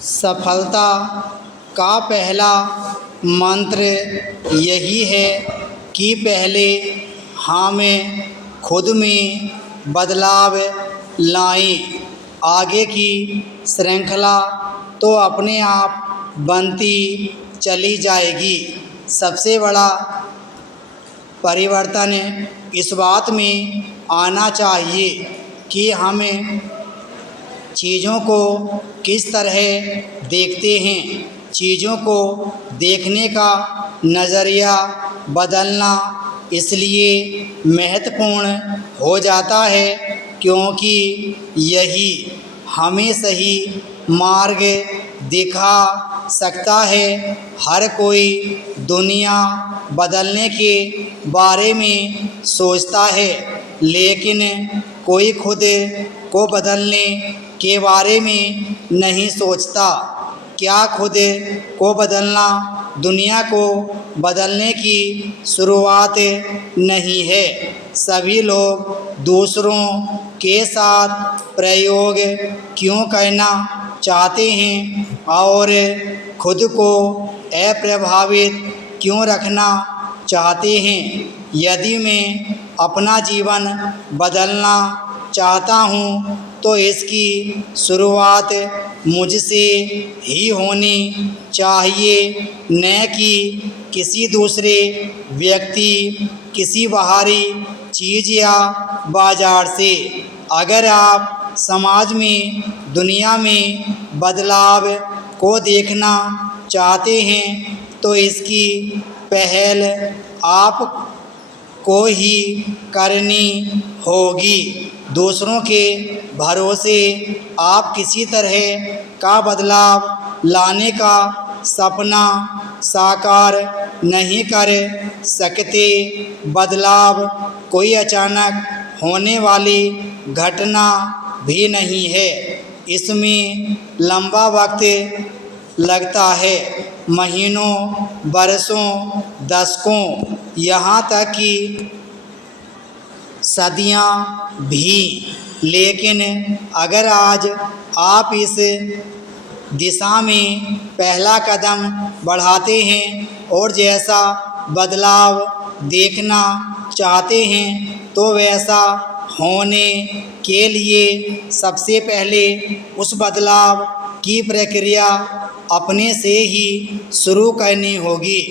सफलता का पहला मंत्र यही है कि पहले हमें खुद में बदलाव लाएं। आगे की श्रृंखला तो अपने आप बनती चली जाएगी। सबसे बड़ा परिवर्तन इस बात में आना चाहिए कि हमें चीज़ों को किस तरह देखते हैं। चीज़ों को देखने का नज़रिया बदलना इसलिए महत्वपूर्ण हो जाता है क्योंकि यही हमें सही मार्ग दिखा सकता है। हर कोई दुनिया बदलने के बारे में सोचता है, लेकिन कोई खुद को बदलने के बारे में नहीं सोचता। क्या खुद को बदलना दुनिया को बदलने की शुरुआत नहीं है? सभी लोग दूसरों के साथ प्रयोग क्यों करना चाहते हैं और खुद को अप्रभावित क्यों रखना चाहते हैं? यदि मैं अपना जीवन बदलना चाहता हूँ तो इसकी शुरुआत मुझसे ही होनी चाहिए, न कि किसी दूसरे व्यक्ति, किसी बाहरी चीज़ या बाजार से। अगर आप समाज में, दुनिया में बदलाव को देखना चाहते हैं तो इसकी पहल आप को ही करनी होगी। दूसरों के भरोसे आप किसी तरह का बदलाव लाने का सपना साकार नहीं कर सकते। बदलाव कोई अचानक होने वाली घटना भी नहीं है। इसमें लंबा वक्त लगता है, महीनों, बरसों, दशकों, यहाँ तक कि सदियाँ भी। लेकिन अगर आज आप इस दिशा में पहला कदम बढ़ाते हैं और जैसा बदलाव देखना चाहते हैं तो वैसा होने के लिए सबसे पहले उस बदलाव की प्रक्रिया अपने से ही शुरू करनी होगी।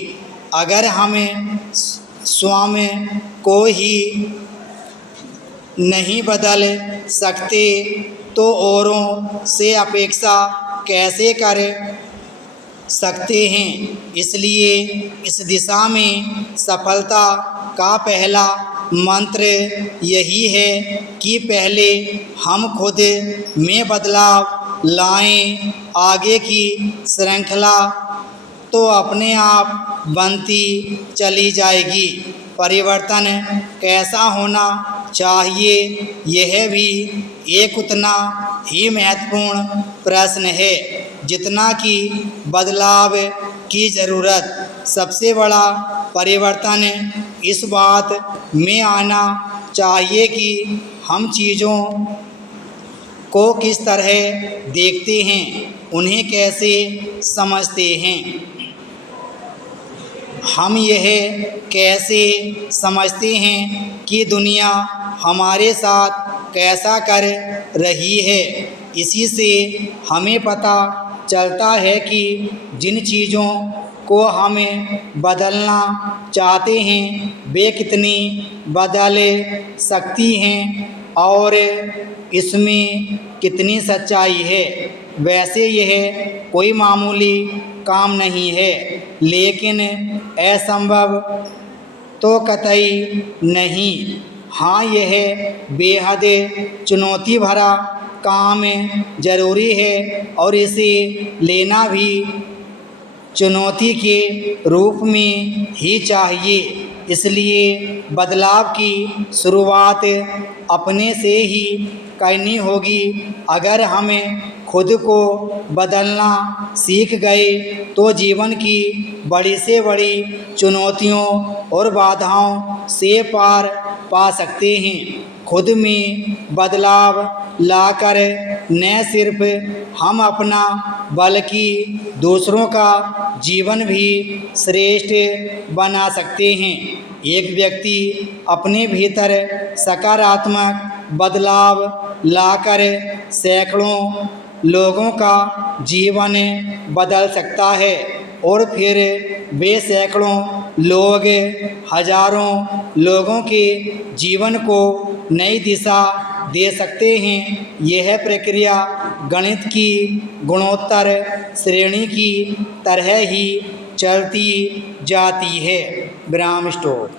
अगर हमें स्वयं को ही नहीं बदल सकते तो औरों से अपेक्षा कैसे कर सकते हैं? इसलिए इस दिशा में सफलता का पहला मंत्र यही है कि पहले हम खुद में बदलाव लाएं। आगे की श्रृंखला तो अपने आप बनती चली जाएगी। परिवर्तन कैसा होना चाहिए, यह भी एक उतना ही महत्वपूर्ण प्रश्न है जितना कि बदलाव की ज़रूरत। सबसे बड़ा परिवर्तन इस बात में आना चाहिए कि हम चीज़ों को किस तरह देखते हैं, उन्हें कैसे समझते हैं। हम यह कैसे समझते हैं कि दुनिया हमारे साथ कैसा कर रही है। इसी से हमें पता चलता है कि जिन चीज़ों को हमें बदलना चाहते हैं वे कितनी बदल सकती हैं और इसमें कितनी सच्चाई है। वैसे यह कोई मामूली काम नहीं है, लेकिन असंभव तो कतई नहीं। हाँ, यह बेहद चुनौती भरा काम ज़रूरी है और इसे लेना भी चुनौती के रूप में ही चाहिए। इसलिए बदलाव की शुरुआत अपने से ही करनी होगी। अगर हमें खुद को बदलना सीख गए तो जीवन की बड़ी से बड़ी चुनौतियों और बाधाओं से पार पा सकते हैं। खुद में बदलाव लाकर न सिर्फ हम अपना बल्कि दूसरों का जीवन भी श्रेष्ठ बना सकते हैं। एक व्यक्ति अपने भीतर सकारात्मक बदलाव लाकर सैकड़ों लोगों का जीवन बदल सकता है और फिर वे सैकड़ों लोग हजारों लोगों के जीवन को नई दिशा दे सकते हैं। यह प्रक्रिया गणित की गुणोत्तर श्रेणी की तरह ही चलती जाती है। विराम स्टॉप।